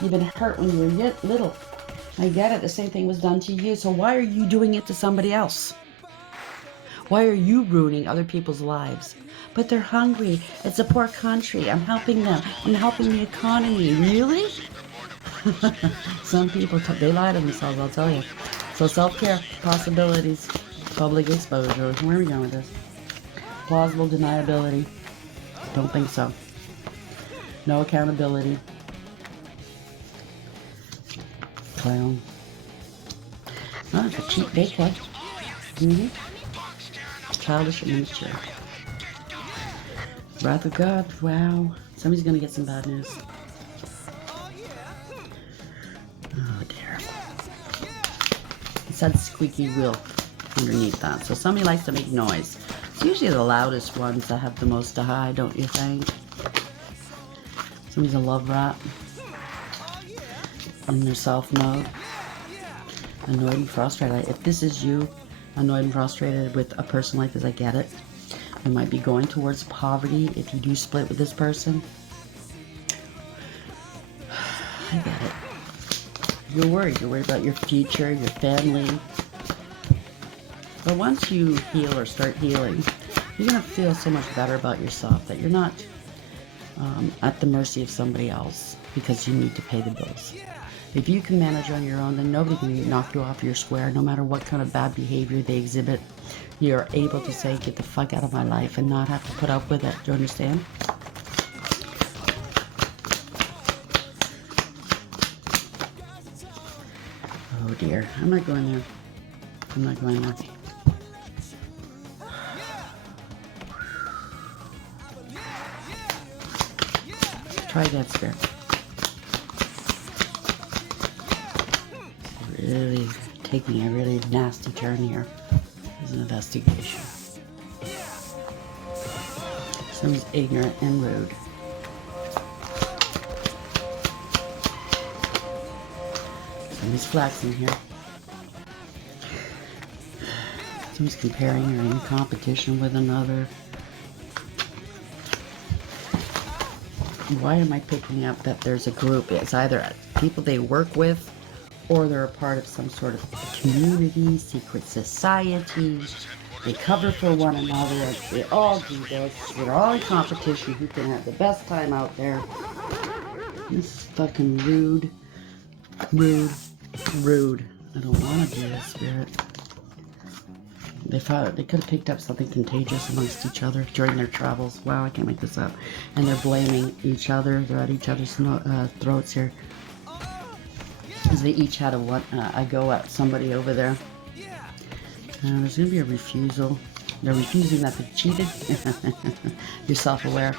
You've been hurt when you were little. I get it. The same thing was done to you. So why are you doing it to somebody else? Why are you ruining other people's lives? But they're hungry. It's a poor country. I'm helping them. I'm helping the economy. Really? Some people, they lie to themselves, I'll tell you. So self-care, possibilities, public exposure. Where are we going with this? Plausible deniability. Don't think so. No accountability. Clown. Oh, it's a cheap daycare. Childish and immature. Wrath of God. Wow. Somebody's gonna get some bad news. Oh dear. It said squeaky wheel underneath that. So somebody likes to make noise. It's usually the loudest ones that have the most to hide, don't you think? Somebody's a love rat. In their self mode. Annoyed and frustrated. If this is you, annoyed and frustrated with a person like this, I get it. You might be going towards poverty if you do split with this person. I get it. You're worried. You're worried about your future, your family. But once you heal or start healing, you're going to feel so much better about yourself that you're not at the mercy of somebody else because you need to pay the bills. If you can manage on your own, then nobody can knock you off your square, no matter what kind of bad behavior they exhibit. You're able to say, get the fuck out of my life and not have to put up with it. Do you understand? Oh dear. I'm not going there. I'm not going there. Try that, Spirit. Really taking a really nasty turn here. There's an investigation. Someone's ignorant and rude. Somebody's flexing here. Someone's comparing or in competition with another. Why am I picking up that there's a group? It's either people they work with, or they're a part of some sort of community, secret society. They cover for one another. They all do this. They're all in competition. Who can have the best time out there? This is fucking rude. Rude. Rude. I don't want to do this, Spirit. They thought they could have picked up something contagious amongst each other during their travels. Wow, I can't make this up. And they're blaming each other. They're at each other's throats here. Because they each had a go at somebody over there. There's going to be a refusal. They're refusing that they cheated. You're self-aware.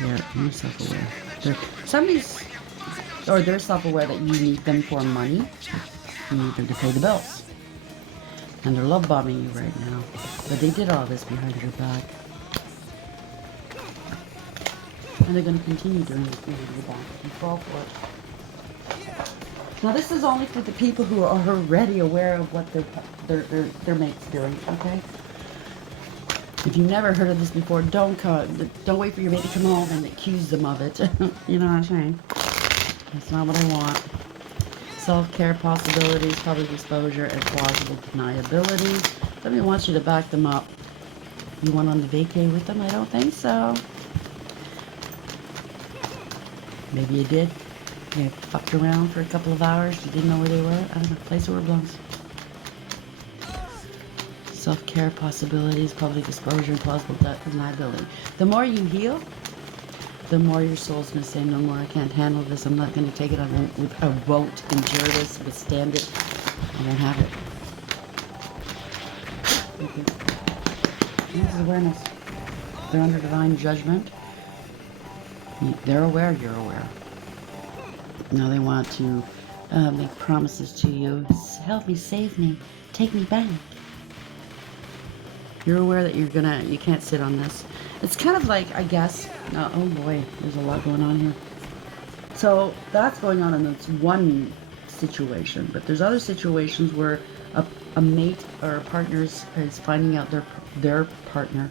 You're self-aware. They're self-aware that you need them for money. You need them to pay the bills. And they're love bombing you right now. But they did all this behind your back. And they're going to continue doing this behind your back. You fall for it. Now this is only for the people who are already aware of what their mate's doing, okay? If you've never heard of this before, don't wait for your mate to come home and accuse them of it. You know what I'm saying? That's not what I want. Self-care possibilities, public exposure, and plausible deniability. Somebody wants you to back them up. You went on the vacay with them? I don't think so. Maybe you did. You fucked around for a couple of hours. You didn't know where they were. I don't know. Place where it belongs. Self-care possibilities, public exposure, and plausible deniability. The more you heal, the more your soul's going to say, no more, I can't handle this. I'm not going to take it. I won't endure this, withstand it. I won't have it. Okay. This is awareness. They're under divine judgment. They're aware, you're aware. Now they want to make promises to you. Help me, save me, take me back. You're aware that you can't sit on this. It's kind of like, I guess, oh boy, there's a lot going on here. So that's going on in this one situation, but there's other situations where a mate or a partner is finding out their partner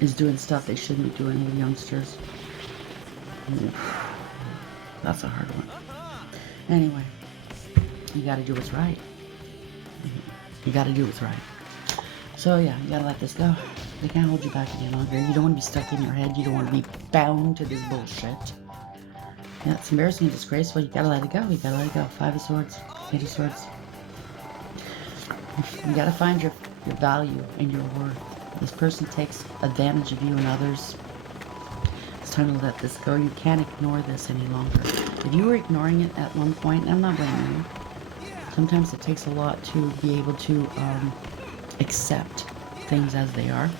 is doing stuff they shouldn't be doing with youngsters. That's a hard one. Anyway, you got to do what's right. You got to do what's right. So yeah, you got to let this go. They can't hold you back any longer. You don't want to be stuck in your head. You don't want to be bound to this bullshit. Yeah, it's embarrassing and disgraceful. You got to let it go. You got to let it go. 5 of Swords, 8 of Swords. You got to find your value and your worth. This person takes advantage of you and others. It's time to let this go. You can't ignore this any longer. If you were ignoring it at one point, I'm not blaming you. Sometimes it takes a lot to be able to accept things as they are.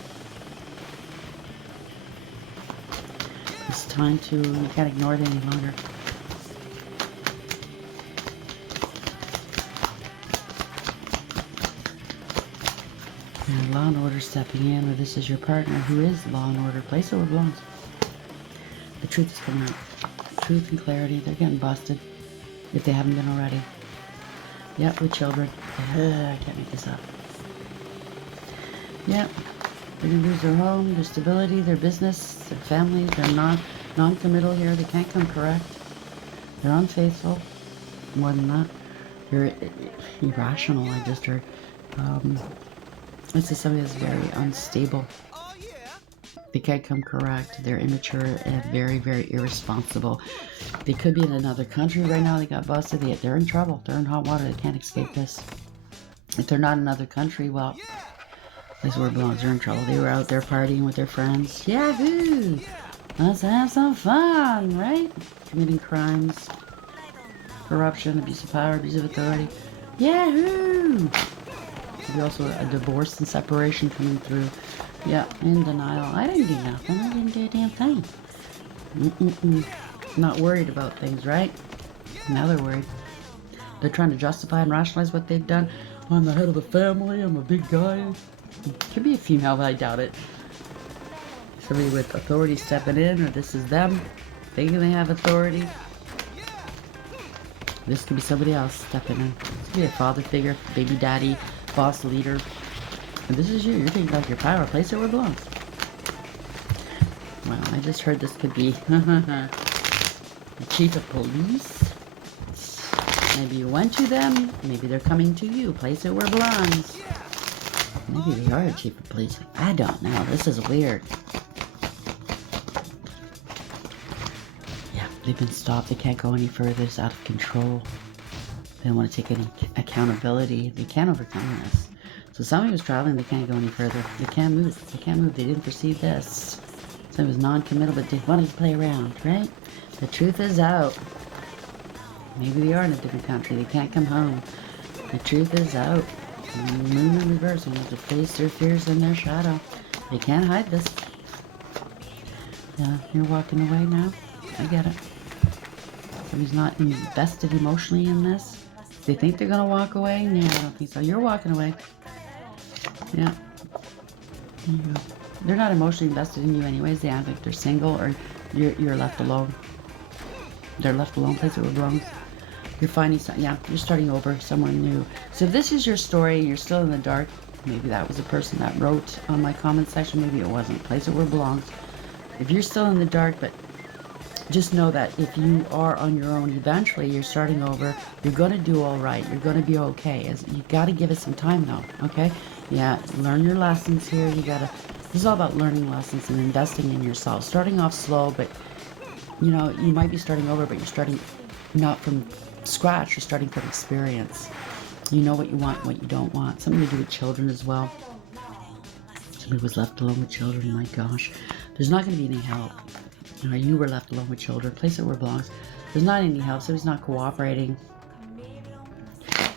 It's time to, you can't ignore it any longer. And Law and Order stepping in, or this is your partner who is Law and Order. Place it where it belongs. The truth is coming out. Truth and clarity, they're getting busted. If they haven't been already. Yep, with children. I can't make this up. Yep. They're going to lose their home, their stability, their business, their family. They're non-committal here. They can't come correct. They're unfaithful. More than that, they're irrational, I just heard. This is somebody that's very unstable. They can't come correct. They're immature and very, very irresponsible. They could be in another country right now. They got busted. They're in trouble. They're in hot water. They can't escape this. If they're not in another country, well, this is where it belongs. They're in trouble. They were out there partying with their friends. Yahoo! Let's have some fun, right? Committing crimes, corruption, abuse of power, abuse of authority. Yahoo! Could be also a divorce and separation coming through. Yeah, in denial. I didn't do nothing. I didn't do a damn thing. Not worried about things, right? Now they're worried. They're trying to justify and rationalize what they've done. I'm the head of the family. I'm a big guy. Could be a female, but I doubt it. Somebody with authority stepping in, or this is them thinking they have authority. This could be somebody else stepping in. This could be a father figure, baby daddy, boss leader. And this is you. You're taking back your power. Place it where it belongs. Well, I just heard this could be the chief of police. Maybe you went to them. Maybe they're coming to you. Place it where it belongs. Maybe they are a chief of police. I don't know. This is weird. Yeah, they've been stopped. They can't go any further. It's out of control. They don't want to take any accountability. They can't overcome this. So somebody was traveling, they can't go any further. They can't move. They can't move. They didn't perceive this. Somebody was non-committal, but they wanted to play around, right? The truth is out. Maybe they are in a different country. They can't come home. The truth is out. Moon in reverse. They have to face their fears and their shadow. They can't hide this. Yeah, you're walking away now. I get it. Somebody's not invested emotionally in this. They think they're gonna walk away? No, I don't think so. You're walking away. Yeah. They're not emotionally invested in you anyways. They act like they're single, or you're left alone. They're left alone. Place it where it belongs. You're finding something. Yeah, you're starting over. Someone new. So if this is your story, you're still in the dark. Maybe that was a person that wrote on my comment section. Maybe it wasn't. Place it where it belongs. If you're still in the dark, but just know that if you are on your own, eventually you're starting over. You're going to do all right. You're going to be okay. You got to give it some time though, okay? Yeah, learn your lessons here. This is all about learning lessons and investing in yourself. Starting off slow, but you know, you might be starting over, but you're starting not from scratch. You're starting from experience. You know what you want, what you don't want. Something to do with children as well. Somebody was left alone with children. My gosh, there's not going to be any help. You were left alone with children. Place it where it belongs. There's not any help. Somebody's not cooperating.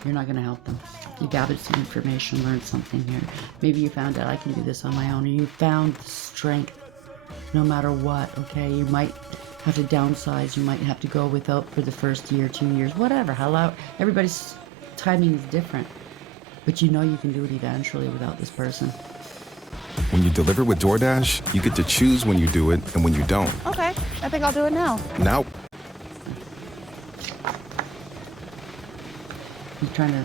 You're not going to help them. You gathered some information, learned something here. Maybe you found out I can do this on my own, or you found the strength no matter what, okay? You might have to downsize. You might have to go without for the first year, 2 years, whatever. Everybody's timing is different. But you know you can do it eventually without this person. When you deliver with DoorDash, you get to choose when you do it and when you don't. Okay, I think I'll do it now. Now, You're trying to...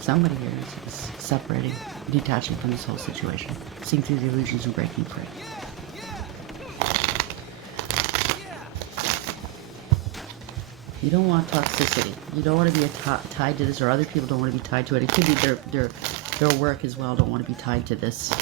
Somebody here is separating, detaching from this whole situation. Seeing through the illusions and breaking free. You don't want toxicity. You don't want to be tied to this, or other people don't want to be tied to it. It could be their work as well don't want to be tied to this.